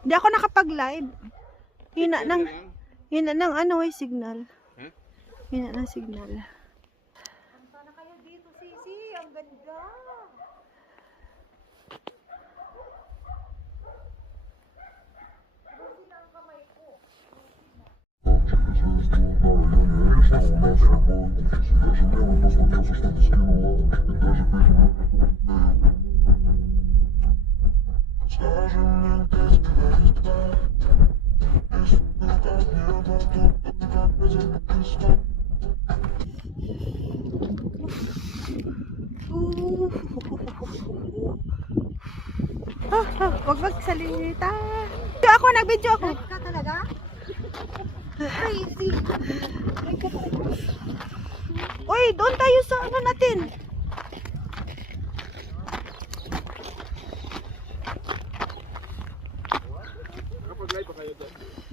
Hindi ako nakapag-live. Hina ng ano eh, signal. Hina ng signal. Punta na kayo dito, Sisi. Ang ganda. Busin ang kamay ko. Wag magsalita. Video ako, nag-video ako. Live ka talaga? Crazy. Uy, doon tayo sa ano natin.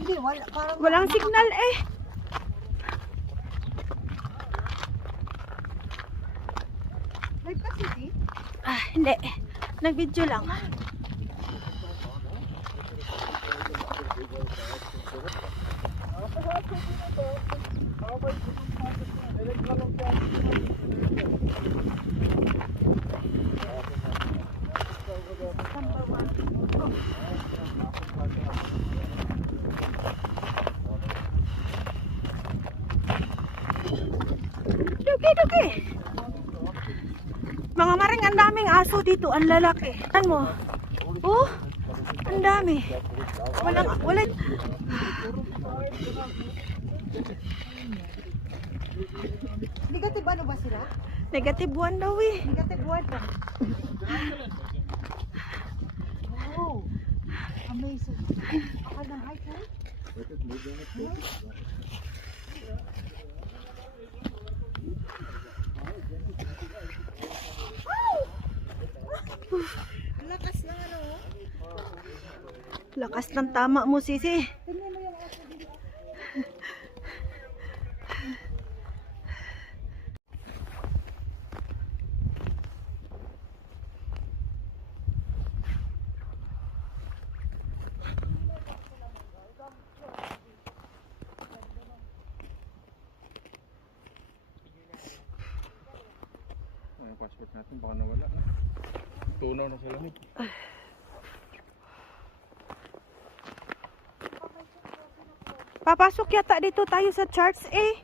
Hindi, wala. Parang Walang signal eh. live ka, Sisi? Ah, hindi. Nag-video lang. Dugi. Mga maring, ang daming aso dito, ang lalaki. Tan mo. Oh, ang dami. Walang. Negative ano ba sila? Negative 1 daw eh. Negative what? Oh, amazing. Akal ng height mo? Lakas ng ano? Lakas ng tama mo, Sisi. Tingnan mo yung aso dito. Yung passport natin baka nawala na. Tunaw na sa lamig. Papasok yata dito tayo sa charts eh.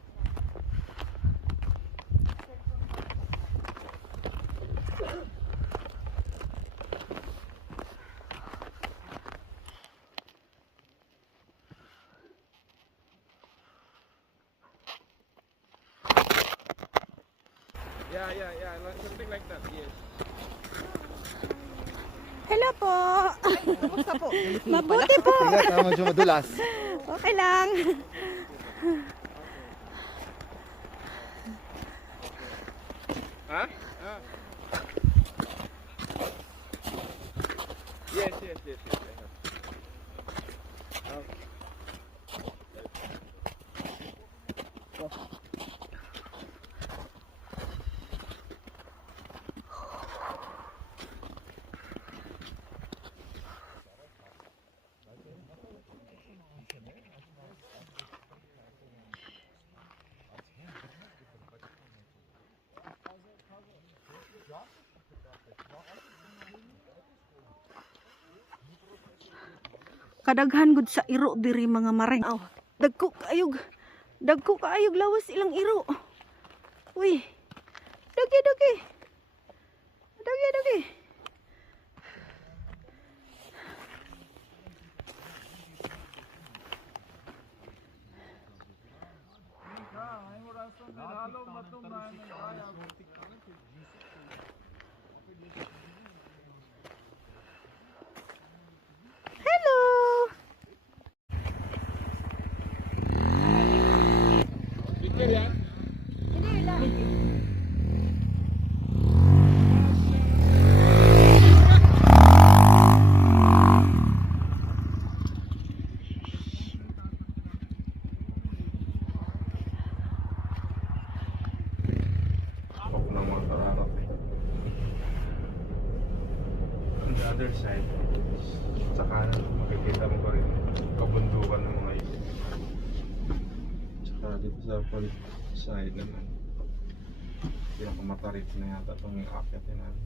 Yeah. Something like that, yes. Hello po. Kumusta po? Mabuti po. Tama, medyo madulas. Okay lang. Huh? Yes. I have. Kadaghan gud sa iro diri mga maring. Aw, dagko kaayog lawas ilang iro. Uy. Dagi. Hello. Picture yan? Hindi lang. Ng mga kararap. On the other side, sa kanan makikita mo sa police side naman. Pinakamatarik na yata itong akyatin namin.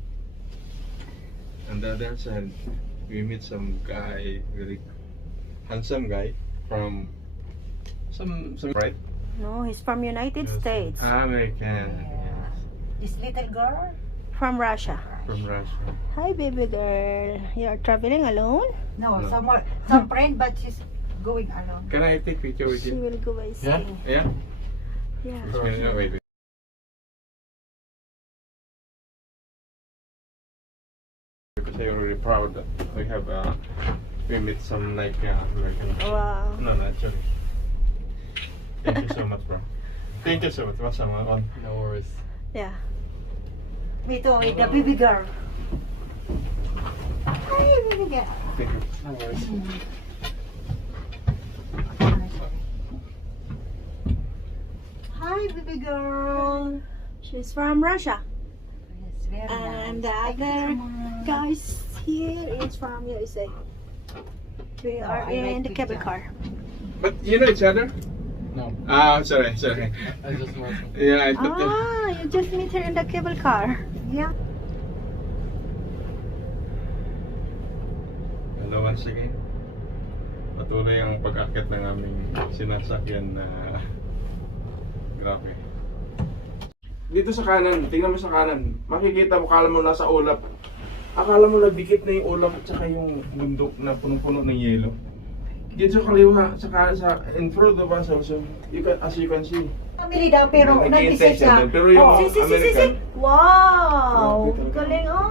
On the other side, we meet some guy, really handsome guy from some right? No, he's from United States. American. This little girl? From Russia. From Russia. Hi, baby girl. You are traveling alone? No, No. some friend, but she's going alone. Can I take picture with She you? will go by Yeah? sea. Yeah? Yeah. Just minute, no, wait. Because I'm really proud that we have we meet some like American. Wow. No, actually. Thank you so much, bro. Thank you so much. What's up, man? No worries. Yeah. Me too, with the baby girl. Hi, baby girl. Thank you. No worries. Hi, baby girl. She's from Russia. Yes, very And the nice. other guys here is from USA. We No, are I in like the cable picture. car. But you know each other? No, Sorry. I just want to. Yeah, I thought that. Ah, you just meet her in the cable car. Yeah. Hello once again. Patuloy ang pag-akit ng aming sinasakyan na grabe. Dito sa kanan, tingnan mo sa kanan. Makikita mo, kala mo nasa ulap. Akala mo nagdikit na yung ulap at saka yung bundok na punong-puno ng yelo. Dito sa kaliwa, sa in front of us also, as you can see. Family daw, pero Nag-i-intention nag-isip siya. din. Pero yung Oh, American, Wow! Grabe talaga. Galing oh.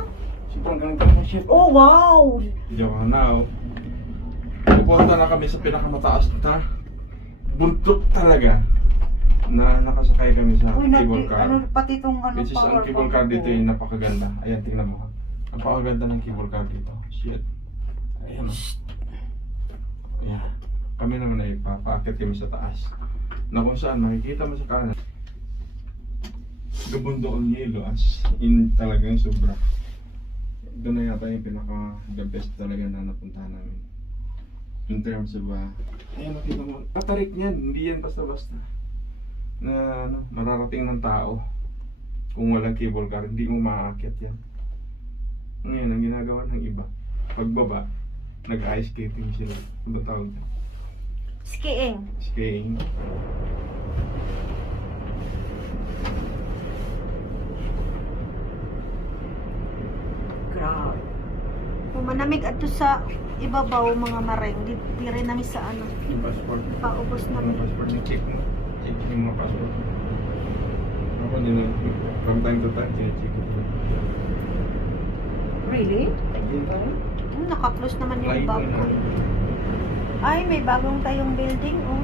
sobrang ganito mo, shit. Oh, wow! Diyan ka na, oh. Pupunta na kami sa pinakamataas na bundok talaga na nakasakay kami sa Uy, cable car. ano, pati itong ano, Which is ang power cable bank car ko. dito yung napakaganda. Ayan, tingnan mo ha. Napakaganda ng cable car dito. Shit. Ayan, oh. Ayan. Kami naman ay papaakit kami sa taas. Na kung saan makikita mo sa kanan. Gabundok ang yelo as in talagang sobra. Ito na yata yung pinaka the best talaga na napuntahan namin. In terms of ayan, makita mo. Tatarik niyan, hindi yan basta-basta. Na ano, mararating ng tao. Kung walang cable car, hindi mo maaakyat yan. Ngayon, ang ginagawa ng iba, pagbaba, nag-ice skating sila. Ano tawag na? Skiing. Skiing. Grabe. Kung manamig ato sa ibabaw mga mareng, di rin namin sa ano, Yung passport. paubos Yung namin. passport ni check mo. Check yung mga passport. Ako din, from time to time, check ko. Really? Naka-close naman yung Flying bag na. ko. Ay, may bagong tayong building oh.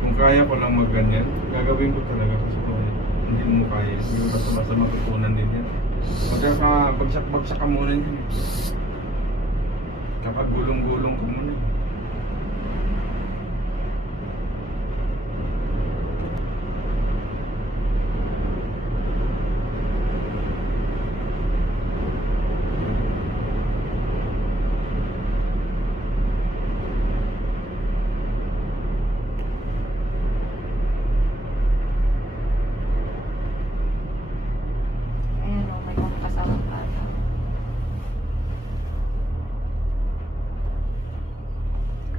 Kung kaya ko lang magganyan, gagawin ko talaga kasi kung hindi mo kaya, siguro basta matutunan din yan. Bagsak ka muna yan. Kapag gulong-gulong ka muna. Ayan o, may mga kasama ka.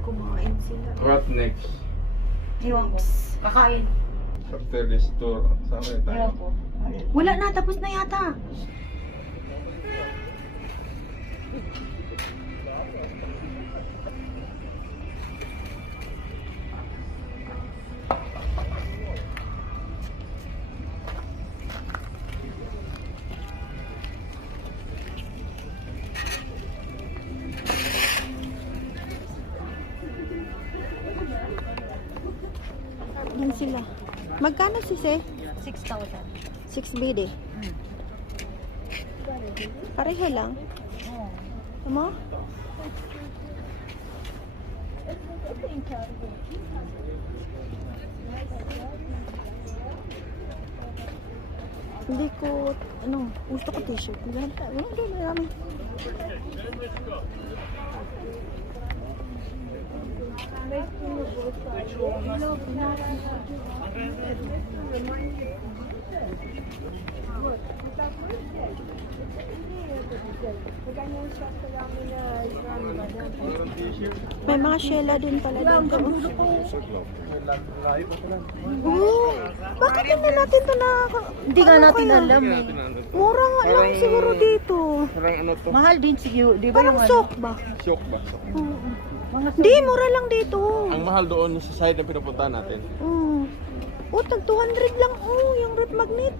Kumain sila. What next? Iwan ko. Kakain. After this tour, saan na tayo? Iwan ko. Wala na, tapos na yata. Yan sila. Magkano sise? 6,000. 6 BD. Pareho lang. Oh. Tama? Hindi ko, ano, gusto ko t-shirt. Ganun tayo. Ano, doon, marami. May mga shela din pala dito. Oh, bakit hindi natin ito na... Hindi nga ano natin kaya? alam eh. Mura nga lang siguro dito. Parang ano to? Mahal din siguro, di ba Parang yung sok ba? Shock ba? Shock. Hindi, mura lang dito. Ang mahal doon sa side na pinupuntahan natin. Oh, tag 200 lang. Oh, yung root magnet.